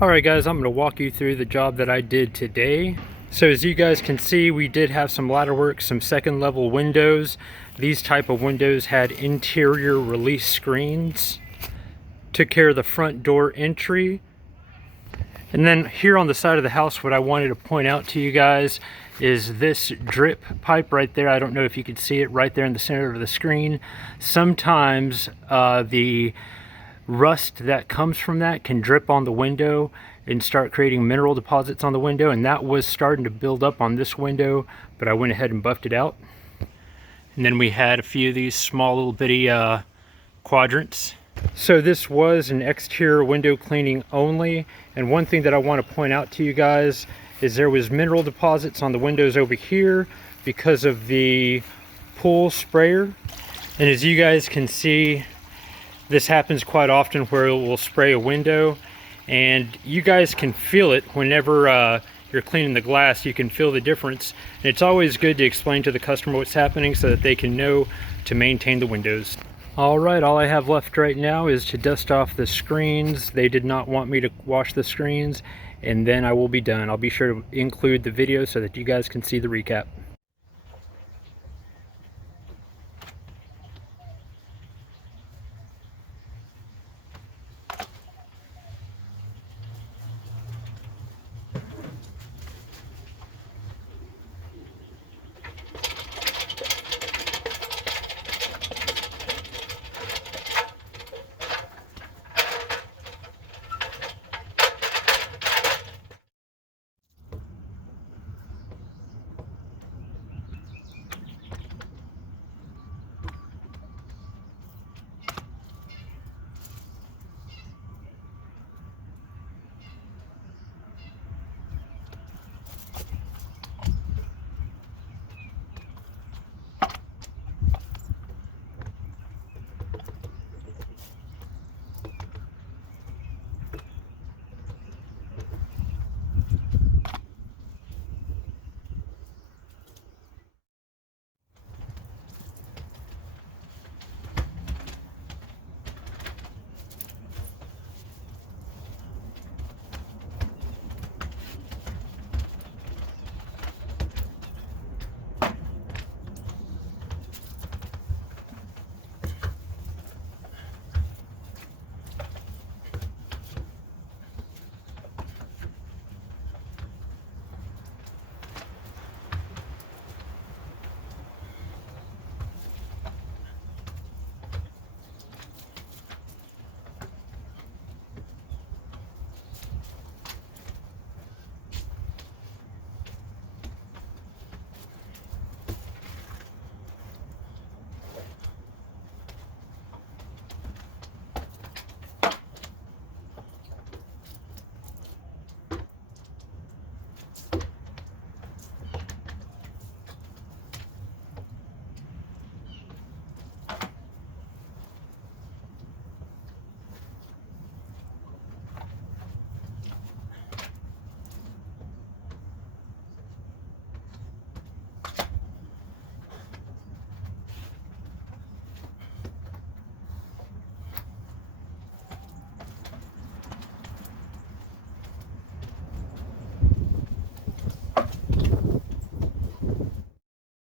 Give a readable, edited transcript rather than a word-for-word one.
Alright guys, I'm going to walk you through the job that I did today. So as you guys can see, we did have some ladder work, some second level windows. These type of windows had interior release screens. Took care of the front door entry. And then here on the side of the house, what I wanted to point out to you guys is this drip pipe right there. I don't know if you can see it right there in the center of the screen. Sometimes the rust that comes from that can drip on the window and start creating mineral deposits on the window, and that was starting to build up on this window, but I went ahead and buffed it out. And then we had a few of these small little bitty quadrants. So this was an exterior window cleaning only, and one thing that I want to point out to you guys is there was mineral deposits on the windows over here because of the pool sprayer. And as you guys can see, this happens quite often where it will spray a window, and you guys can feel it whenever you're cleaning the glass. You can feel the difference, and it's always good to explain to the customer what's happening so that they can know to maintain the windows. Alright, all I have left right now is to dust off the screens. They did not want me to wash the screens, and then I will be done. I'll be sure to include the video so that you guys can see the recap.